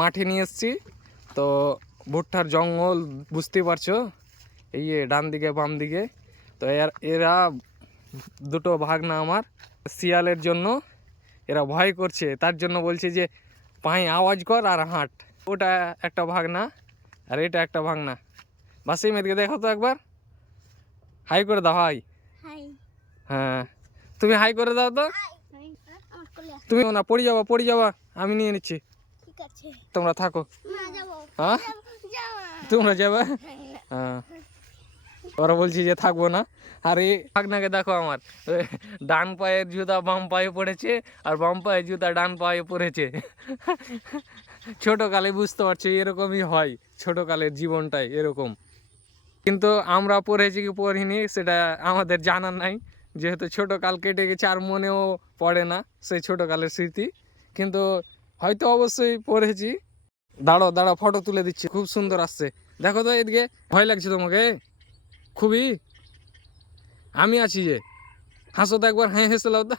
মাঠে নিয়ে এসছি। তো ভুট্টার জঙ্গল বুঝতেই পারছো, এই ডান দিকে বাম দিকে। তো এরা দুটো ভাগনা আমার, শিয়ালের জন্য এরা ভয় করছে, তার জন্য বলছে যে পায়ে আওয়াজ কর আর হাঁট। ওটা একটা ভাগনা আর এটা একটা ভাগনা। বাসি মেয়েদিকে দেখো তো একবার, হাই করে দাও। হাই, হ্যাঁ তুমি হাই করে দাও তো। তুমি না পড়ে যাবা, আমি নিয়ে নিচ্ছি, তোমরা থাকো। হ্যাঁ তোমরা যাবে, হ্যাঁ ওরা বলছি যে থাকবো না। আর এই ভাগনাকে দেখো আমার, ডান পায়ের জুতা বাম পায়ে পড়েছে আর বাম পায়ের জুতা ডান পায়ে পড়েছে। ছোটকালে বুঝতে পারছি এরকমই হয়, ছোটকালের জীবনটাই এরকম। কিন্তু আমরা পড়েছি কি পড়িনি সেটা আমাদের জানা নাই, যেহেতু ছোটকাল কেটে গেছে আর মনেও পড়ে না সেই ছোটকালের স্মৃতি। কিন্তু হয়তো অবশ্যই পড়েছি। দাঁড়াও ফটো তুলে দিচ্ছি, খুব সুন্দর আসছে। দেখো তো এদিকে, ভয় লাগছে তোমাকে খুবই? আমি আছি যে, হাসো তো একবার, হ্যাঁ হেসে লাও তো।